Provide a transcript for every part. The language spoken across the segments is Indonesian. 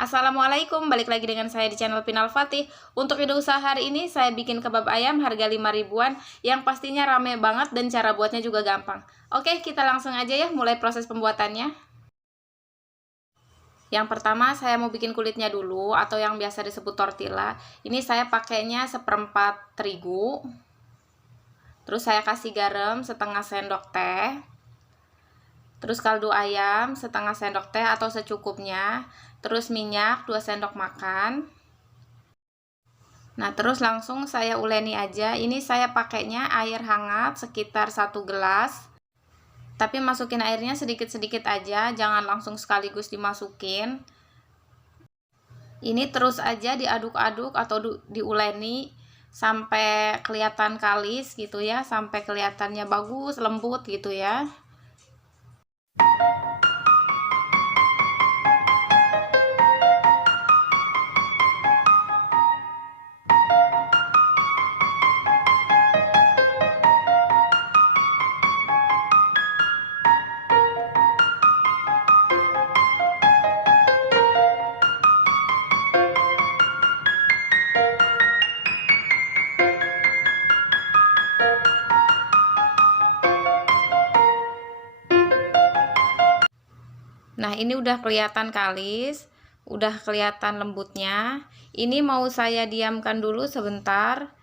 Assalamualaikum, balik lagi dengan saya di channel Pinal Fatih. Untuk video usaha hari ini saya bikin kebab ayam harga 5 ribuan yang pastinya rame banget dan cara buatnya juga gampang. Oke, kita langsung aja ya mulai proses pembuatannya. Yang pertama saya mau bikin kulitnya dulu atau yang biasa disebut tortilla. Ini saya pakainya seperempat terigu. Terus saya kasih garam setengah sendok teh. Terus kaldu ayam setengah sendok teh atau secukupnya. Terus minyak 2 sendok makan. Nah, terus langsung saya uleni aja. Ini saya pakainya air hangat sekitar 1 gelas. Tapi masukin airnya sedikit-sedikit aja, jangan langsung sekaligus dimasukin. Ini terus aja diaduk-aduk atau diuleni sampai kelihatan kalis gitu ya, sampai kelihatannya bagus, lembut gitu ya. Nah, ini udah kelihatan kalis, udah kelihatan lembutnya. Ini mau saya diamkan dulu sebentar.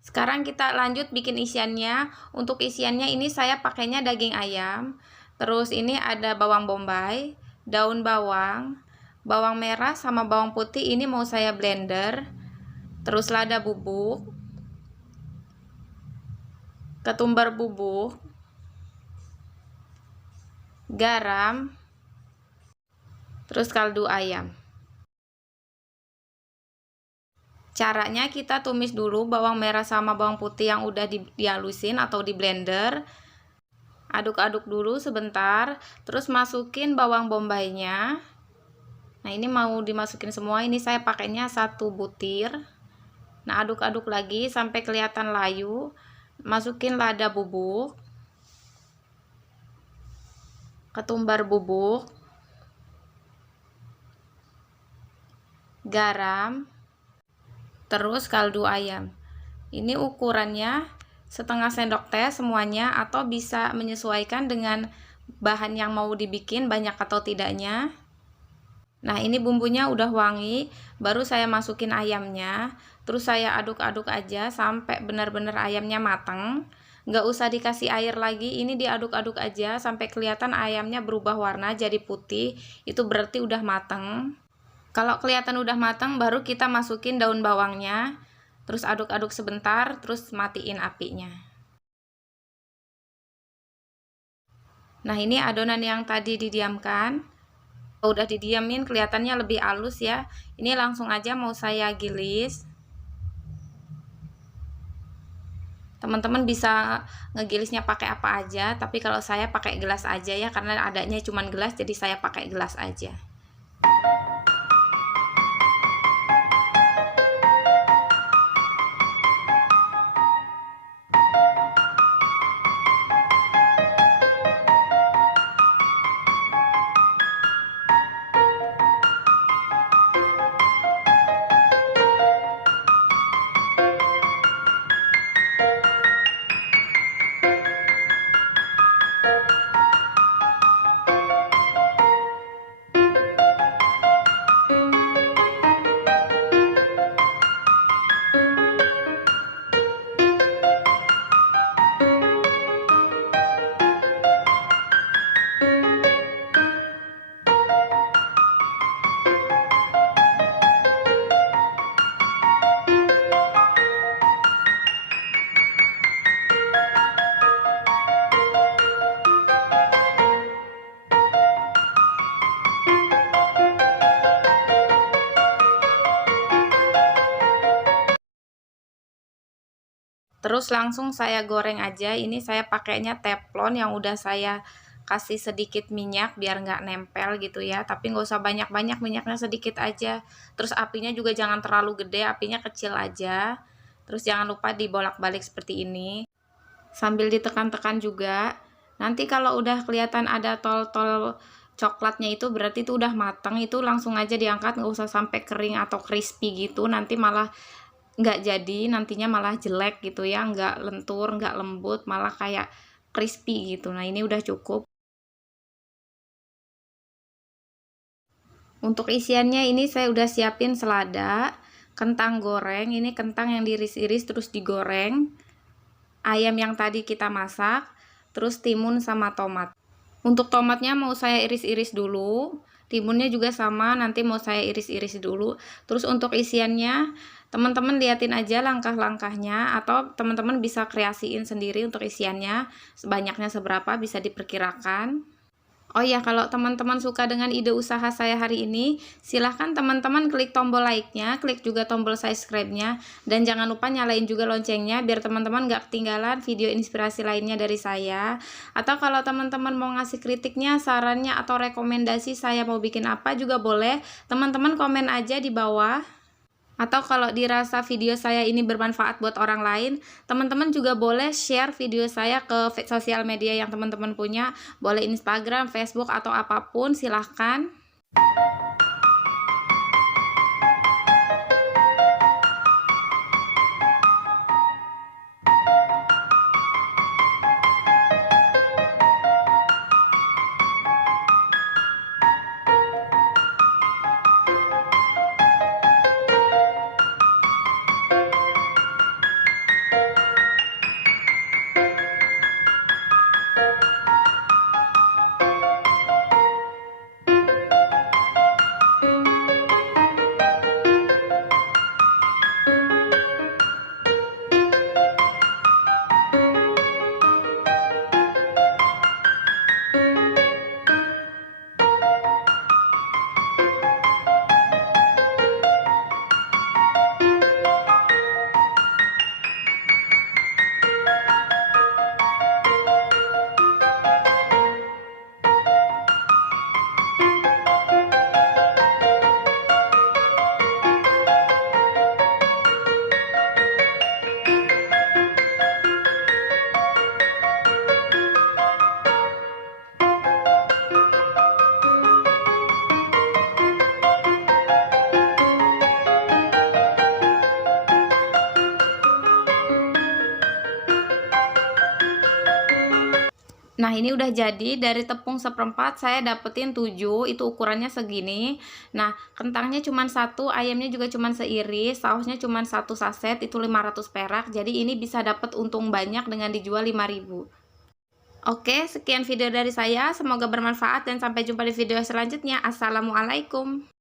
Sekarang kita lanjut bikin isiannya. Untuk isiannya ini saya pakainya daging ayam. Terus ini ada bawang bombay, daun bawang, bawang merah sama bawang putih ini mau saya blender. Terus lada bubuk, ketumbar bubuk, garam, terus kaldu ayam. Caranya kita tumis dulu bawang merah sama bawang putih yang udah dihalusin atau di blender. Aduk-aduk dulu sebentar, terus masukin bawang bombaynya. Nah, ini mau dimasukin semua, ini saya pakainya 1 butir. Nah, aduk-aduk lagi sampai kelihatan layu. Masukin lada bubuk, ketumbar bubuk, garam, terus kaldu ayam. Ini ukurannya setengah sendok teh semuanya, atau bisa menyesuaikan dengan bahan yang mau dibikin banyak atau tidaknya. Nah, ini bumbunya udah wangi, baru saya masukin ayamnya. Terus saya aduk-aduk aja sampai benar-benar ayamnya matang. Nggak usah dikasih air lagi, ini diaduk-aduk aja sampai kelihatan ayamnya berubah warna jadi putih. Itu berarti udah matang. Kalau kelihatan udah matang, baru kita masukin daun bawangnya. Terus aduk-aduk sebentar, terus matiin apinya. Nah, ini adonan yang tadi didiamkan. Udah didiamin, kelihatannya lebih halus ya. Ini langsung aja mau saya gilis. Teman-teman bisa ngegilisnya pakai apa aja, tapi kalau saya pakai gelas aja ya, karena adanya cuman gelas, jadi saya pakai gelas aja. Terus langsung saya goreng aja. Ini saya pakainya teflon yang udah saya kasih sedikit minyak biar nggak nempel gitu ya. Tapi nggak usah banyak-banyak, minyaknya sedikit aja. Terus apinya juga jangan terlalu gede, apinya kecil aja. Terus jangan lupa dibolak-balik seperti ini. Sambil ditekan-tekan juga. Nanti kalau udah kelihatan ada tol-tol coklatnya itu berarti itu udah matang, itu langsung aja diangkat, nggak usah sampai kering atau crispy gitu, nanti malah nggak jadi, nantinya malah jelek gitu ya, nggak lentur, nggak lembut, malah kayak crispy gitu. Nah ini udah cukup. Untuk isiannya ini saya udah siapin selada, kentang goreng, ini kentang yang diiris-iris terus digoreng, ayam yang tadi kita masak, terus timun sama tomat. Untuk tomatnya mau saya iris-iris dulu, timunnya juga sama, nanti mau saya iris-iris dulu. Terus untuk isiannya, teman-teman liatin aja langkah-langkahnya, atau teman-teman bisa kreasiin sendiri untuk isiannya, banyaknya seberapa bisa diperkirakan. Oh ya, kalau teman-teman suka dengan ide usaha saya hari ini, silahkan teman-teman klik tombol like-nya, klik juga tombol subscribe-nya, dan jangan lupa nyalain juga loncengnya, biar teman-teman gak ketinggalan video inspirasi lainnya dari saya. Atau kalau teman-teman mau ngasih kritiknya, sarannya, atau rekomendasi saya mau bikin apa juga boleh, teman-teman komen aja di bawah. Atau kalau dirasa video saya ini bermanfaat buat orang lain, teman-teman juga boleh share video saya ke sosial media yang teman-teman punya, boleh Instagram, Facebook, atau apapun, silahkan. Nah ini udah jadi, dari tepung seperempat saya dapetin 7, itu ukurannya segini. Nah kentangnya cuma satu, ayamnya juga cuma seiris, sausnya cuma 1 saset, itu 500 perak. Jadi ini bisa dapet untung banyak dengan dijual 5.000. Oke, sekian video dari saya, semoga bermanfaat dan sampai jumpa di video selanjutnya. Assalamualaikum.